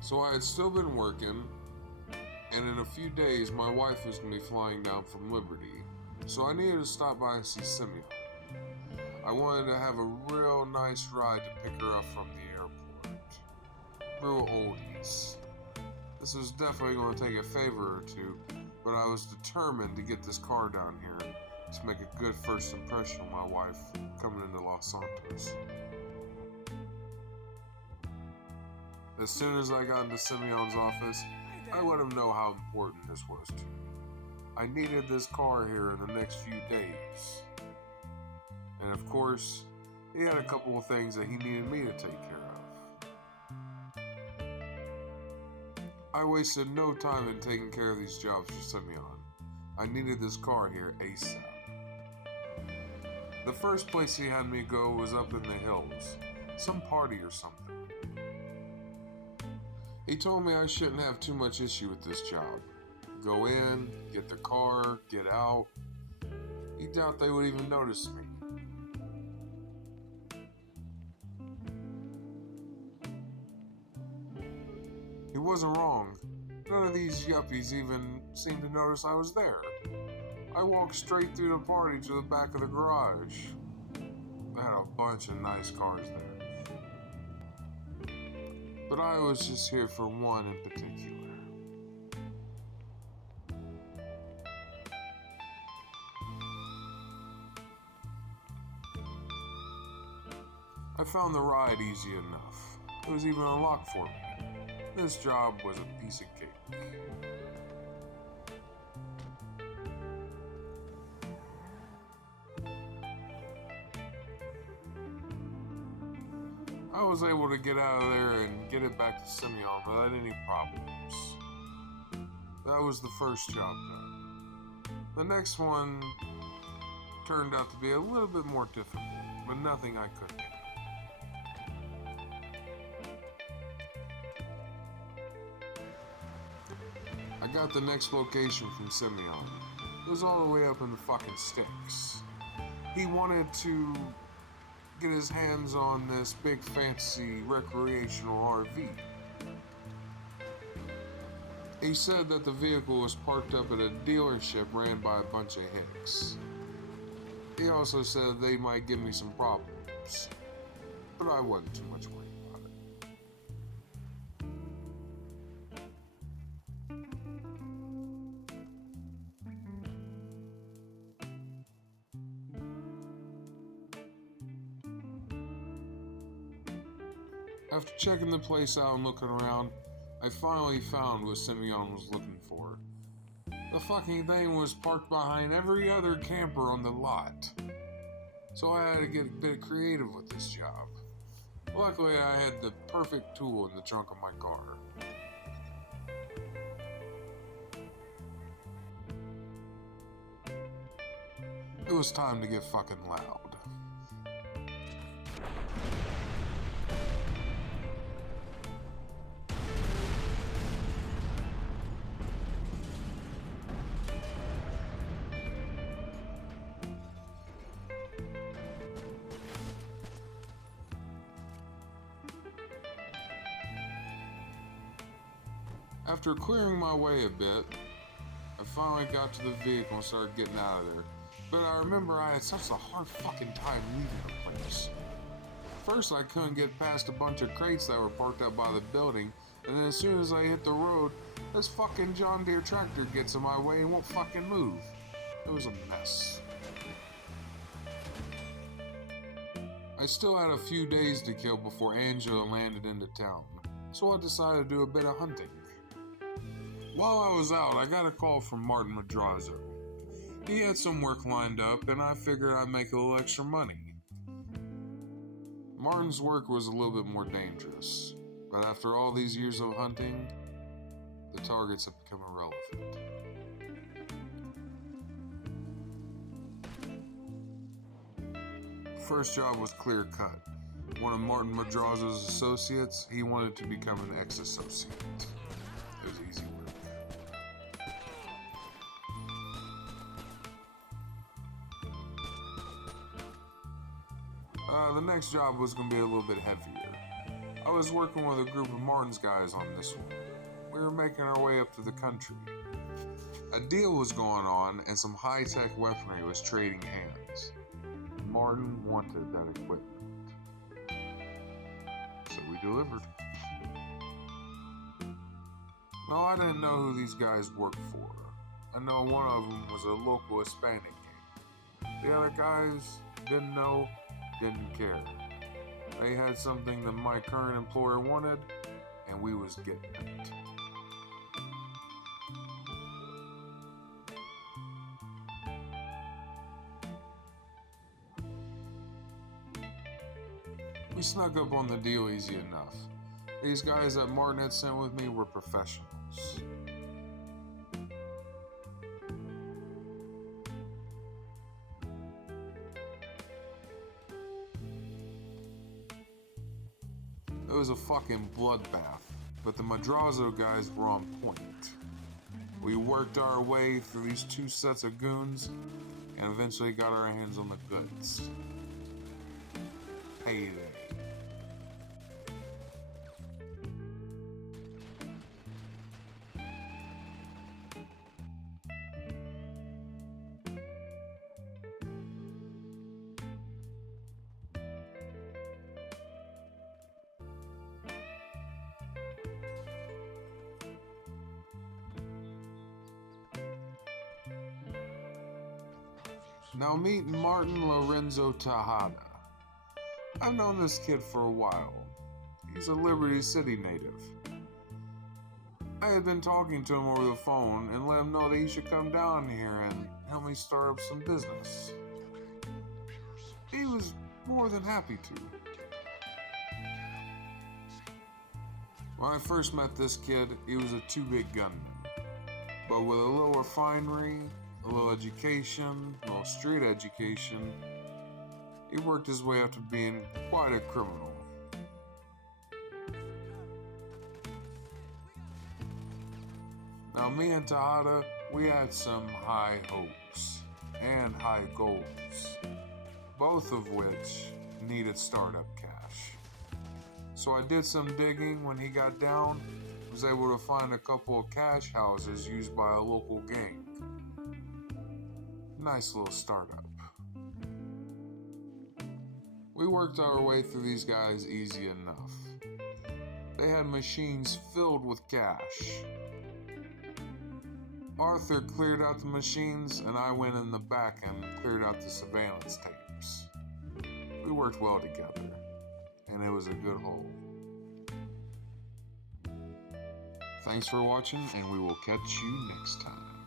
So I had still been working, and in a few days my wife was going to be flying down from Liberty, so I needed to stop by and see Simeon. I wanted to have a real nice ride to pick her up from the airport. Real oldies. This was definitely going to take a favor or two, but I was determined to get this car down here to make a good first impression on my wife coming into Los Santos. As soon as I got into Simeon's office, I let him know how important this was to me. I needed this car here in the next few days. And of course, he had a couple of things that he needed me to take care of. I wasted no time in taking care of these jobs for Simeon. I needed this car here ASAP. The first place he had me go was up in the hills, some party or something. He told me I shouldn't have too much issue with this job. Go in, get the car, get out. He doubt they would even notice me. He wasn't wrong. None of these yuppies even seemed to notice I was there. I walked straight through the party to the back of the garage. They had a bunch of nice cars there. But I was just here for one in particular. I found the ride easy enough. It was even unlocked for me. This job was a piece of cake. I was able to get out of there and get it back to Simeon without any problems. That was the first job done. The next one turned out to be a little bit more difficult, but nothing I couldn't handle. I got the next location from Simeon. It was all the way up in the fucking sticks. He wanted to get his hands on this big fancy recreational RV. He said that the vehicle was parked up at a dealership ran by a bunch of hicks. He also said they might give me some problems, but I wasn't too much worried about it. After checking the place out and looking around, I finally found what Simeon was looking for. The fucking thing was parked behind every other camper on the lot. So I had to get a bit creative with this job. Luckily, I had the perfect tool in the trunk of my car. It was time to get fucking loud. After clearing my way a bit, I finally got to the vehicle and started getting out of there. But I remember I had such a hard fucking time leaving the place. First, I couldn't get past a bunch of crates that were parked up by the building, and then as soon as I hit the road, this fucking John Deere tractor gets in my way and won't fucking move. It was a mess. I still had a few days to kill before Angela landed into town, so I decided to do a bit of hunting. While I was out, I got a call from Martin Madrazo. He had some work lined up, and I figured I'd make a little extra money. Martin's work was a little bit more dangerous, but after all these years of hunting, the targets have become irrelevant. The first job was clear cut. One of Martin Madrazo's associates, he wanted to become an ex-associate. It was easy work. The next job was going to be a little bit heavier. I was working with a group of Martin's guys on this one. We were making our way up to the country. A deal was going on and some high-tech weaponry was trading hands. Martin wanted that equipment. So we delivered. No, I didn't know who these guys worked for. I know one of them was a local Hispanic gang. The other guys didn't know, didn't care. They had something that my current employer wanted, and we was getting it. We snuck up on the deal easy enough. These guys that Martin had sent with me were professionals. It was a fucking bloodbath, but the Madrazo guys were on point. We worked our way through these two sets of goons and eventually got our hands on the goods. Payday. Now meet Arthur Lorenzo Tejada. I've known this kid for a while. He's a Liberty City native. I had been talking to him over the phone and let him know that he should come down here and help me start up some business. He was more than happy to. When I first met this kid, he was a two-bit gunman. But with a little refinery, a little education, a little street education, he worked his way up to being quite a criminal. Now me and Tejada, we had some high hopes and high goals, both of which needed startup cash. So I did some digging when he got down, was able to find a couple of cash houses used by a local gang. Nice little startup. We worked our way through these guys easy enough. They had machines filled with cash. Arthur cleared out the machines and I went in the back and cleared out the surveillance tapes. We worked well together, and it was a good haul. Thanks for watching, and we will catch you next time.